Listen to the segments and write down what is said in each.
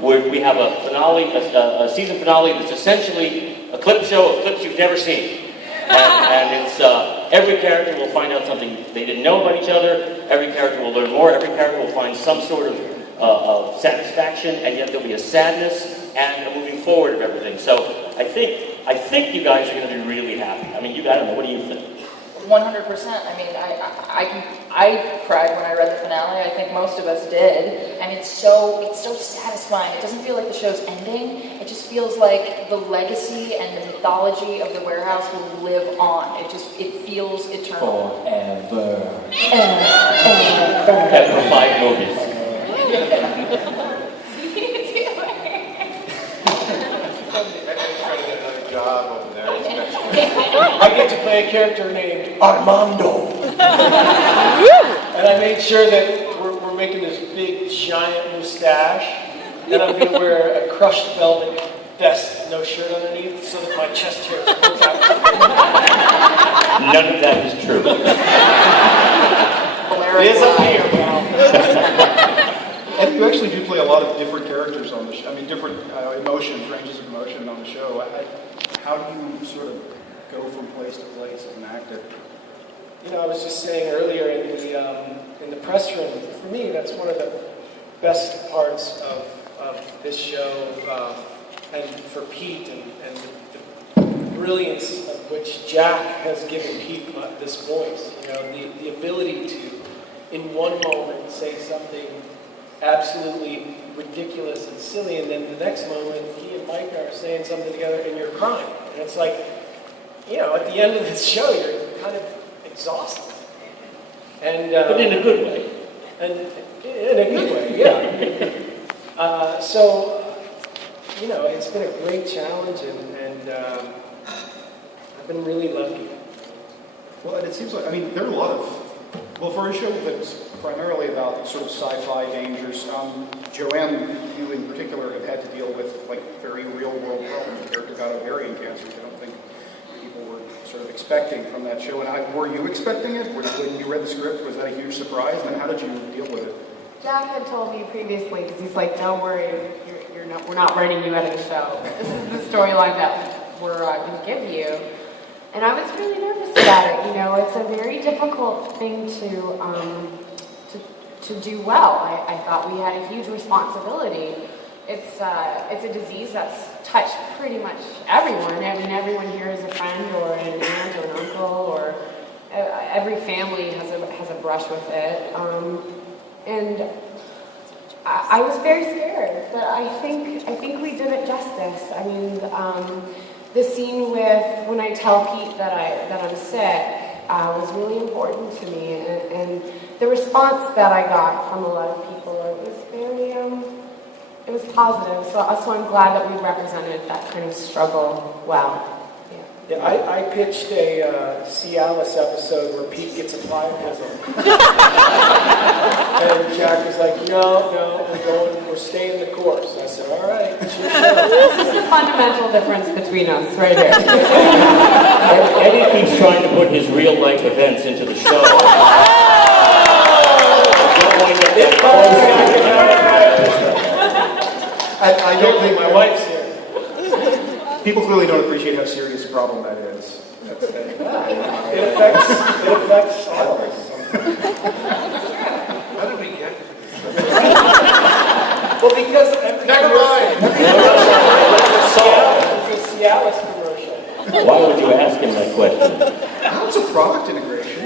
where we have a finale, a season finale that's essentially a clip show of clips you've never seen. And it's every character will find out something they didn't know about each other. Every character will learn more. Every character will find some sort of satisfaction, and yet there'll be a sadness and a moving forward of everything. So I think you guys are going to be really happy. I mean, I don't know. What do you think? 100%. I mean, I cried when I read the finale. I think most of us did, and it's so satisfying. It doesn't feel like the show's ending. It just feels like the legacy and the mythology of the warehouse will live on. It feels eternal. Forever. Except for 5 movies. I get to play a character named Armando. And I made sure that we're making this big, giant mustache. And I'm going to wear a crushed velvet vest, no shirt underneath, so that my chest hair comes out. None of that is true. It is up here, pal. And you actually do play a lot of different characters on the show. I mean, different emotions, ranges of emotion on the show. How do you sort of go from place to place as an actor? You know, I was just saying earlier in the press room, for me, that's one of the best parts of this show, and for Pete, and the brilliance of which Jack has given Pete this voice. You know, the ability to, in one moment, say something absolutely ridiculous and silly, and then the next moment, he and Mike are saying something together, and you're crying. And it's like, you know, at the end of this show, you're kind of exhausted. And But in a good way. And in a good way, yeah. So, you know, it's been a great challenge, and I've been really lucky. Well, and it seems like, I mean, there are a lot of, well, for a show that's primarily about sort of sci-fi dangers, Joanne, you in particular, have had to deal with, like, very real-world problems. The character got ovarian cancer, which I don't think people were sort of expecting from that show. And were you expecting it? When you read the script, was that a huge surprise? And then how did you deal with it? Jack had told me previously, because he's like, don't worry, we're not writing you out of the show. This is the storyline that we're going to give you. And I was really nervous about it. You know, it's a very difficult thing to do well. I thought we had a huge responsibility. It's a disease that's touched pretty much everyone. I mean, everyone here is a friend or an aunt or an uncle, or every family has a brush with it. And I was very scared, but I think we did it justice. I mean, the scene with when I tell Pete that I'm sick was really important to me, and the response that I got from a lot of people, it was very, it was positive. So I'm glad that we represented that kind of struggle well. Yeah, I pitched a Cialis episode where Pete gets a priapism. And Jack was like, no, we're staying the course. I said, all right. This is the fundamental difference between us, right here. Eddie keeps trying to put his real-life events into the show. I don't think my wife's here. people clearly don't appreciate how serious a problem that is. It affects all of us. How did we get to this? Well, because Never mind. it's a Cialis commercial. Why would you ask him that question? It's a product integration.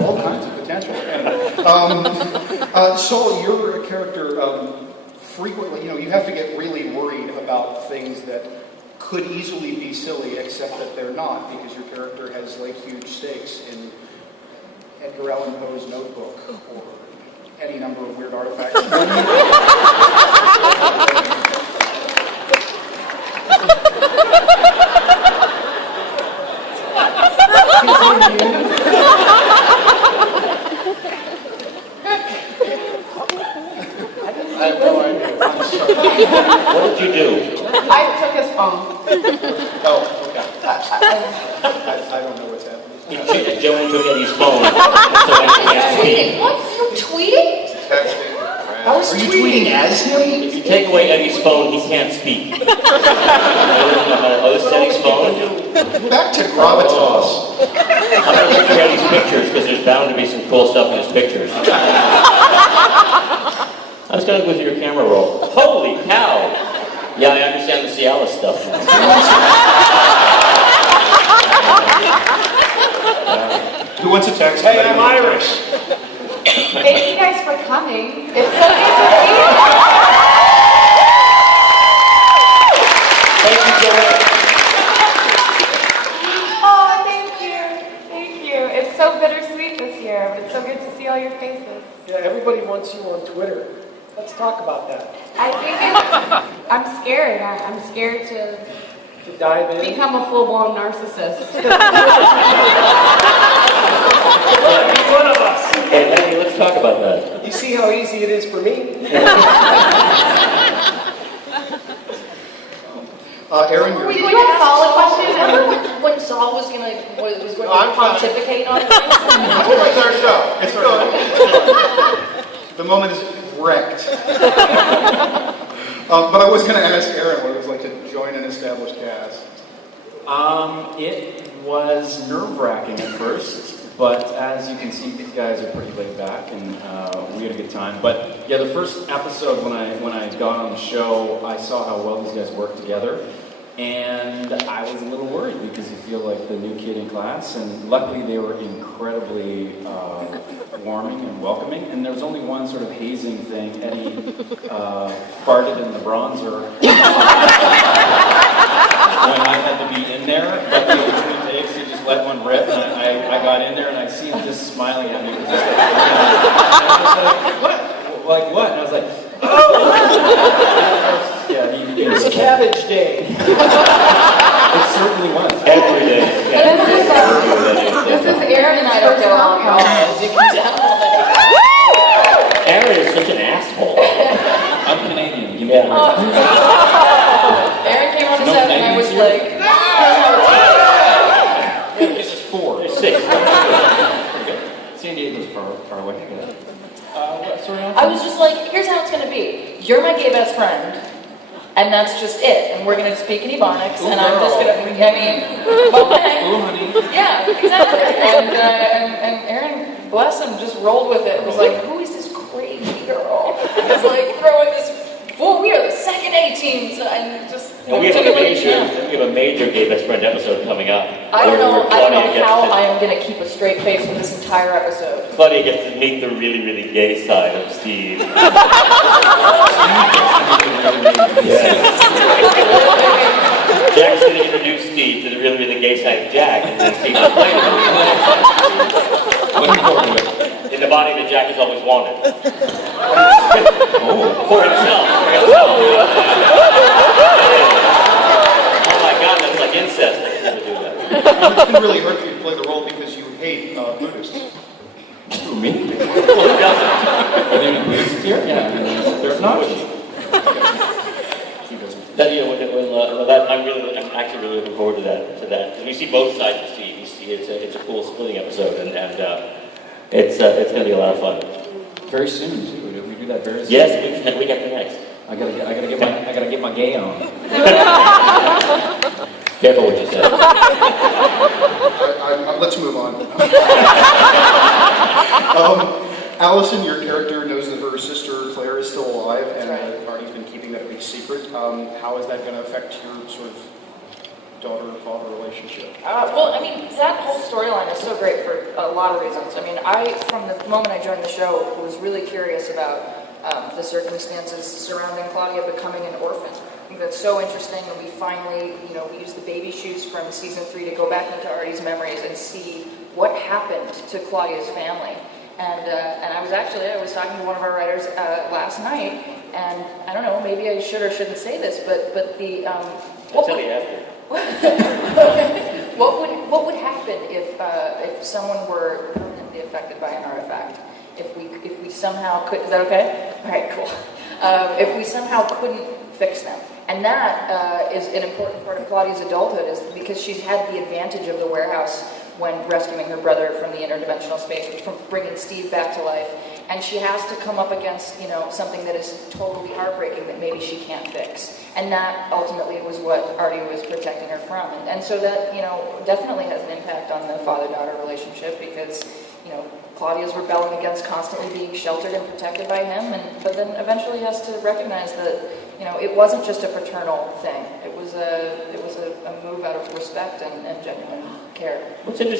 All kinds of potential. Saul, you're a character frequently, you have to get really worried about things that could easily be silly, except that they're not, because your character has like huge stakes in Edgar Allan Poe's Notebook or any number of weird artifacts. I have no idea. I'm sorry. What did you do? I took his phone. Oh, okay. I don't know what's happening. Joan took Eddie's phone, so I can't speak. What? You tweeting? Texting, I was Are you tweeting as him? If you take away Eddie's phone, he can't speak. Oh, this is Eddie's phone? Back to gravitas. I'm gonna look through Eddie's pictures, because there's bound to be some cool stuff in his pictures. I was gonna go through your camera roll. Holy cow! Yeah, I understand the Cialis stuff now. Who wants a text? Hey, I'm Irish. Thank you guys for coming. It's so good to see you. Thank you, Joanne. Oh, thank you. Thank you. It's so bittersweet this year, but it's so good to see all your faces. Yeah, everybody wants you on Twitter. Let's talk about that. I think I'm scared. I'm scared to To dive in. become a full-blown narcissist. Be one of us. Hey, Eddie, let's talk about that. You see how easy it is for me? Aaron, Wait, you're... do you have a solid question? Remember when Saul was going to I'm fine. pontificate on things? It's our show. It's the moment is wrecked. But I was going to ask Aaron what it was like to join an established cast. It was nerve-wracking at first, but as you can see, these guys are pretty laid back, and we had a good time. But yeah, the first episode when I got on the show, I saw how well these guys worked together, and I was a little worried because you feel like the new kid in class, and luckily they were incredibly warming and welcoming, and there was only one sort of hazing thing. Eddie farted in the bronzer when I had to be in there, but the two takes, he just let one rip, and I got in there, and I see him just smiling at me. Just like, what? Like what? And I was like, oh! Yeah, It was Cabbage Day. it certainly was. Every day. This is Aaron and I don't get along at all, as you can tell. Aaron is such an asshole. I'm Canadian. Give me Yeah. a break. Aaron came on the No set and I was Canadians like, This is 4. There's 6. San Diego's far away. Sorry, I was just like, here's how it's going to be. You're my gay best friend, and that's just it. And we're going to speak in Ebonics, and I'm just going to, okay. Oh, honey. Yeah, exactly. And Aaron, bless him, just rolled with it. Was like, who is this crazy girl? It's like throwing this, well, we are the second A team, so, and just, And we have a major gay best friend episode coming up. I don't know Claudia gets how to- I am going to keep a straight face for this entire episode. Claudia gets to meet the really, really gay side of Steve. Jack's going to introduce Steve to the really, really gay side of Jack, and then Steve will play him. Looking forward to it. In the body that Jack has always wanted. Oh. For himself. Oh my God, that's like incest. I can never do that. It's been really hard for you to play the role because you hate Buddhists. Who, me? Well, who doesn't? Are there any Buddhists here? Yeah. There's not. He doesn't. That, I'm actually really looking forward to that. Because we see both sides of Steve. You see, it's a cool splitting episode, and it's going to be a lot of fun. Very soon, too. We do that very soon. Yes, week after next. I gotta get my gay on. Careful what you say. Let's move on. Allison, your character knows that her sister Claire is still alive, and Right. Marty's been keeping that a big secret. How is that going to affect your sort of daughter-father relationship? Well, I mean, that whole storyline is so great for a lot of reasons. I mean, from the moment I joined the show, was really curious about the circumstances surrounding Claudia becoming an orphan. I think that's so interesting, and we finally, we used the baby shoes from season 3 to go back into Artie's memories and see what happened to Claudia's family. And I was talking to one of our writers last night, and I don't know, maybe I should or shouldn't say this, but the I'll tell you after. what would happen if someone were permanently affected by an artifact? If we somehow could, is that okay? All right, cool. If we somehow couldn't fix them, and that is an important part of Claudia's adulthood, is because she's had the advantage of the warehouse when rescuing her brother from the interdimensional space, from bringing Steve back to life, and she has to come up against, you know, something that is totally heartbreaking that maybe she can't fix. And that ultimately was what Artie was protecting her from. And so that, you know, definitely has an impact on the father-daughter relationship because, you know, Claudia's rebelling against constantly being sheltered and protected by him, but then eventually has to recognize that, you know, it wasn't just a paternal thing. It was a move out of respect and genuine care. What's interesting